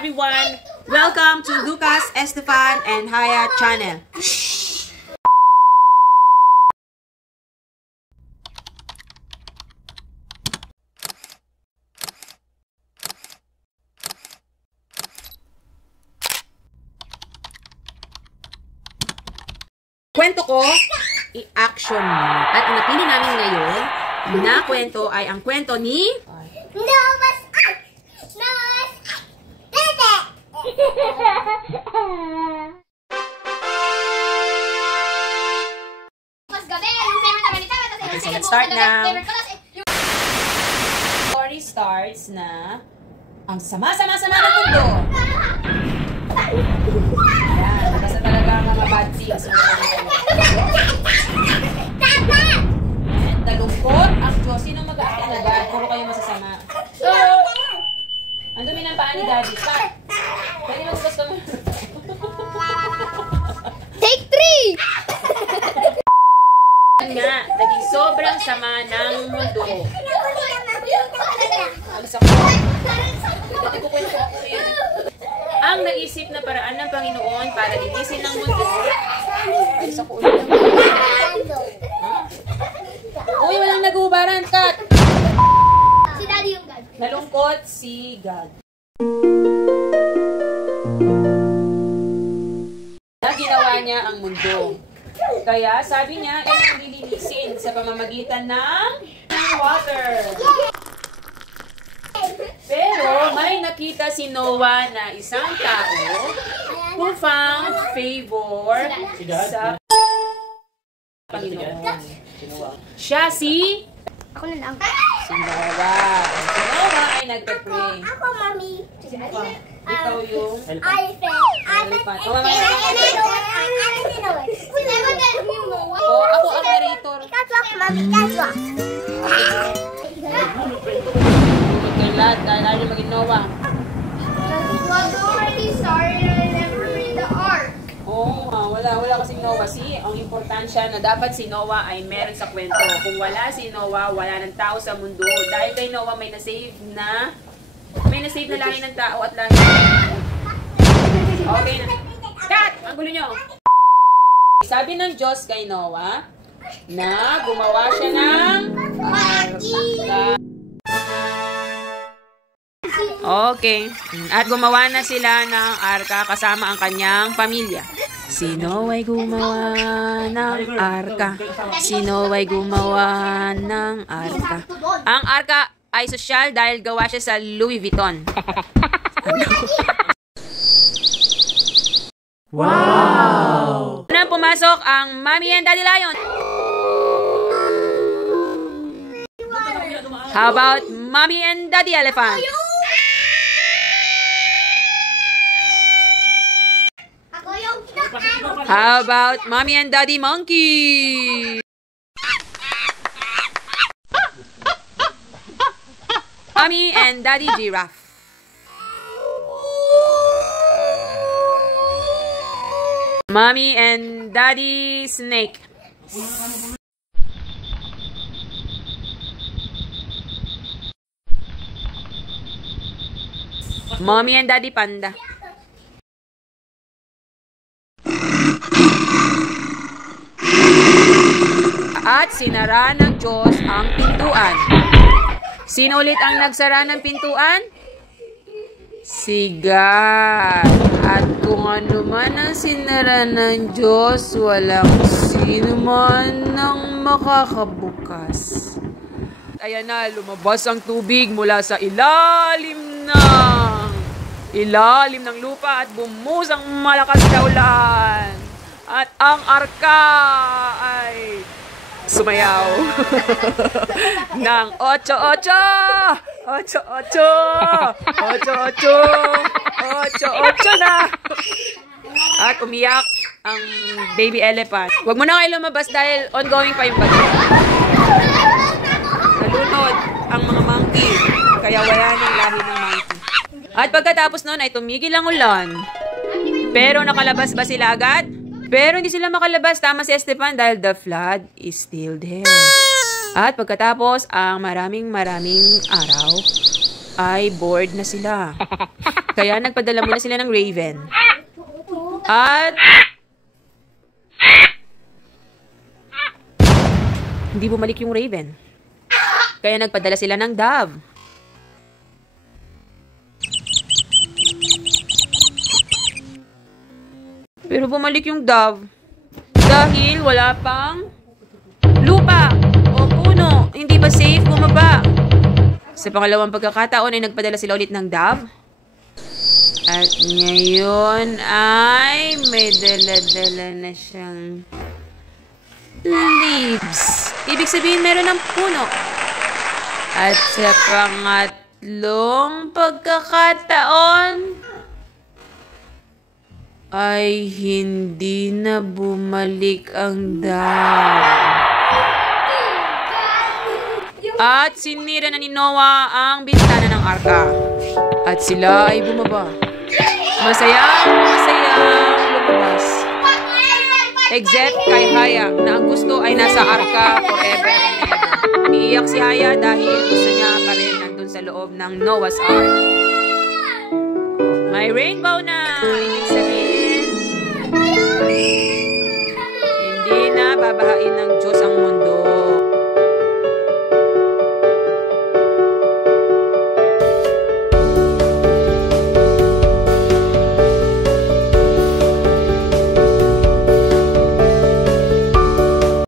everyone! Welcome to Lucas, Estefan, and Haya channel. Kwento ko, i-action mo. At ang napili namin ngayon na kwento ay ang kwento ni... Okay, so let's start now. Story starts na ang sama-sama-sama ng mundo. Ayan, basta talaga ang mga bad things. And nalungkot ang Diyos. Sino mag-aaral na dad? Puro kayo masasama. Ang dumi ng paa ni Daddy. Stop! Pwede magbukas ka mo. Take 3! Nga, naging sobrang sama ng mundo. Alis ako. Dati ko kwento ako yan. Ang naisip na paraan ng Panginoon para linisin ng mundo. Alis ako ulit. Uy, walang nag-uubaran. Cut! Si Daddy yung God. Nalungkot si God. Na ginawa niya ang mundo. Kaya sabi niya, ay ang lilinisin sa pamamagitan ng water. Pero may nakita si Noah na isang tao who found favor sa Panginoon. Siya si... Ako na lang. Si Noah. Si Noah ay nagpe-pray. Ako, Mami. Sino ka? Ikaw yung... Elephant. Elephant. Oh, Mami. Oh, ako ang narrator. Catwalk, Mami. Catwalk. Kay lahat, dahil ayaw niya maging Noah. Was already started and I never made the ark. Oo, wala kasing Noah. Ang importansya na dapat si Noah ay meron sa kwento. Kung wala si Noah, wala ng tao sa mundo. Dahil kay Noah may na-save na lahi ng tao at lahi ng... Okay na. Cut! Ang gulo nyo. Sabi ng Diyos kay Noah na gumawa siya ng arka. Okay. At gumawa na sila ng arka kasama ang kanyang pamilya. Si Noah ay gumawa ng arka. Si Noah ay gumawa ng arka. Ang arka ay sosyal dahil gawa siya sa Louis Vuitton. Wow! Unang pumasok ang Mommy and Daddy Lion. How about Mommy and Daddy Elephant? How about Mommy and Daddy Monkey? Mommy and Daddy Giraffe. Mommy and Daddy Snake. Mommy and Daddy Panda. At sinara ng Diyos ang pintuan. Sino ulit ang nagsara ng pintuan? Si God. At kung ano man ang sinara ng Diyos, walang sino man ang makakabukas. Ayan na, lumabas ang tubig mula sa ilalim ng lupa at bumuhos ang malakas na ulan. At ang arka ay sumayaw ng 8-8 na. At umiyak ang baby elephant. Huwag mo na kayo lumabas dahil ongoing pa yung bagyo. Nalunod ang mga monkey, kaya wala nang lahi ng monkey. At pagkatapos nun ay tumigil ang ulan. Pero nakalabas ba sila agad? Pero hindi sila makalabas, tama si Estefan, dahil the flood is still there. At pagkatapos ang maraming araw, ay bored na sila. Kaya nagpadala muna sila ng raven. At hindi bumalik yung raven. Kaya nagpadala sila ng dove. Pero bumalik yung dove. Dahil wala pang lupa o puno. Hindi ba safe bumaba? Sa pangalawang pagkakataon ay nagpadala sila ulit ng dove. At ngayon ay may dala-dala na siyang leaves. Ibig sabihin meron ng puno. At sa pangatlong pagkakataon ay hindi na bumalik ang dove. At sinira na ni Noah ang bintana ng arka. At sila ay bumaba. Masayang lumabas. Except kay Haya na ang gusto ay nasa arka forever and ever. Iiyak si Haya dahil gusto niya pa rin nandun sa loob ng Noah's Ark. May rainbow na!